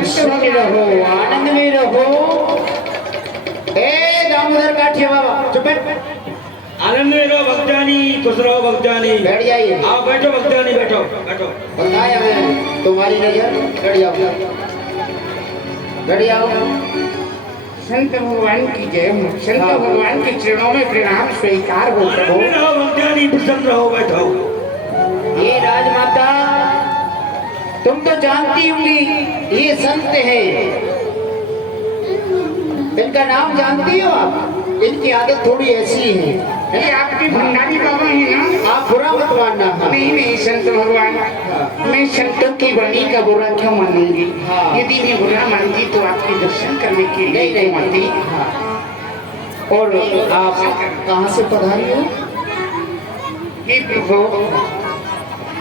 खुशी रहो, आनंद में रहो। ए दामोदर काठिया बाबा चुप बैठ। आनंद में रहो भक्तानी, खुश रहो भक्तानी। बैठ जाइए। आओ बैठो भक्तानी, बैठो बैठो। बताया मैं तुम्हारी नजर। बैठ जाओ, बैठ जाओ। संत भगवान की जय हो। संत भगवान के चरणों में प्रणाम स्वीकार हो। आनंद में रहो भक्तानी, प्रसन्न रहो, बैठो। ये राजमाता तुम तो जानती होंगी ये संत है, इनका नाम जानती हो आप? इनकी आदत थोड़ी ऐसी है। ये आपके भंडारी बाबा है ना? आप बुरा मत मानना। नहीं नहीं संत भगवान, मैं संतों की वाणी का बुरा क्यों मानूंगी? यदि मैं बुरा मानती तो आपके दर्शन करने के लिए नहीं मानती। और आप कहाँ से पधारी हो? ये प्रभु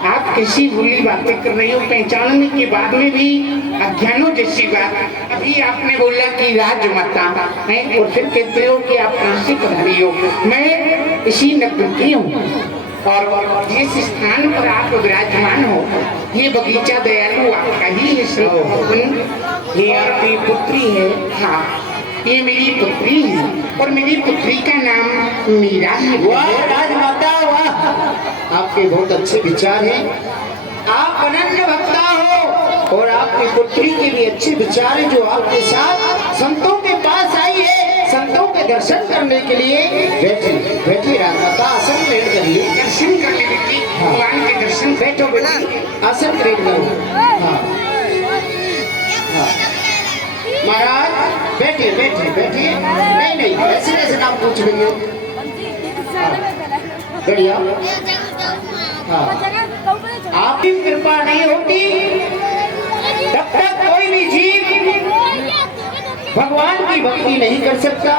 आप कैसी भूली बातें कर रही हो, पहचानने के बाद में भी अज्ञानों जैसी बात। अभी आपने बोला कि राजमाता है और फिर कहते हो कि आप कहाँ से पधारी हो। मैं इसी नगर की हूँ और जिस स्थान पर आप विराजमान हो ये बगीचा दयालु आपका ही है। ये आपकी पुत्री है? हाँ, ये मेरी पुत्री है और मेरी पुत्री का नाम मीरा है। वाह राजमाता वाह, आपके बहुत अच्छे विचार हैं। आप अनन्य भक्ता हो और आपकी पुत्री के भी अच्छे विचार हैं जो आपके साथ संतों के पास आई है, संतों के दर्शन करने के लिए। बैठे बैठे राजमाता, आसन ग्रहण करिए। दर्शन कर ले बेटी, भगवान के दर्शन। बैठो बेटी, आसन ग्रहण करो। हाँ हाँ महाराज बैठिए बैठिए बैठिए। नहीं नहीं ऐसे ऐसे नाम पूछ रही हो। बढ़िया। हाँ, आपकी कृपा नहीं होती तब तक कोई भी जीव भगवान की भक्ति नहीं कर सकता,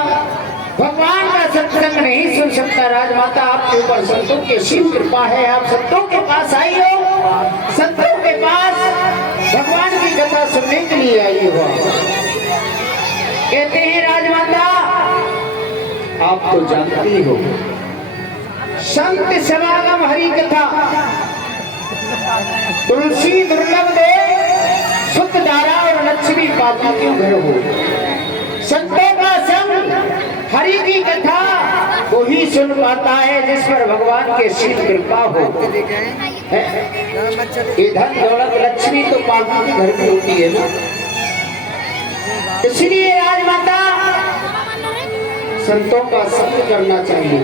भगवान का सत्संग नहीं सुन सकता। राजमाता आपके ऊपर संतों की असीम कृपा है। आप संतों के पास आई हो, संतों के पास भगवान की कथा सुनने के लिए आई हो। कहते हैं राजमाता आप तो जानती हो संत समागम हरि कथा, तुलसी दुर्लभ दे सुख धारा और लक्ष्मी पाती क्यों घर हो। संतों का संग हरि की कथा वो ही सुन पाता है जिस पर भगवान के असीम कृपा हो। ये धन दौलत लक्ष्मी तो पाती के घर में होती है ना। इसलिए राजमाता संतों का संग करना चाहिए,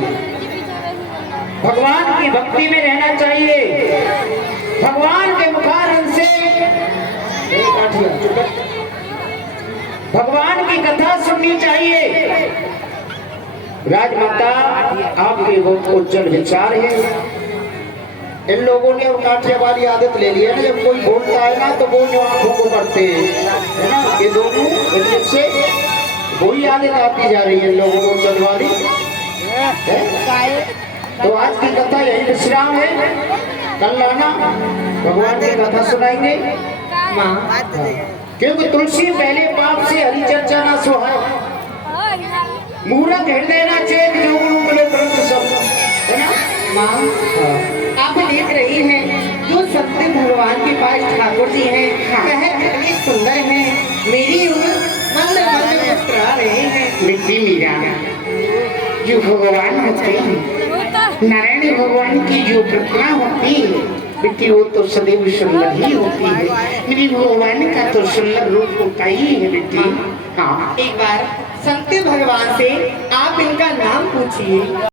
भगवान की भक्ति में रहना चाहिए, भगवान के मुखारविंद से भगवान की कथा सुननी चाहिए। राजमाता आपके बहुत उज्जवल विचार है। इन लोगों ने काठिया वाली आदत ले ली है ना, जब कोई बोलता है ना तो वो जो आंखों को करते हैं है ना, ये दोनों से वही आदत आती जा रही है इन लोगों को चलवाली। तो आज की कथा यही विश्राम है, कल आना भगवान की कथा सुनाएंगे। माँ क्योंकि तुलसी पहले पाप से हरि चर्चा ना सुहाए, मूर्ख हृदय ना चेत जो गुरु मिले ग्रंथ सब, है ना। माँ आप देख रही हैं जो सत्य भगवान के पास ठाकुर जी हैं, वह कितने सुंदर हैं, मेरी ओर मंद मंद मुस्कुरा रहे हैं। मिट्टी मीरा जो भगवान होते हैं, नारायण भगवान की जो प्रतिमा होती है बेटी वो तो सदैव सुंदर ही होती है। मेरी भगवान का तो सुंदर रूप होता ही है बेटी। हाँ, एक बार संत भगवान से आप इनका नाम पूछिए।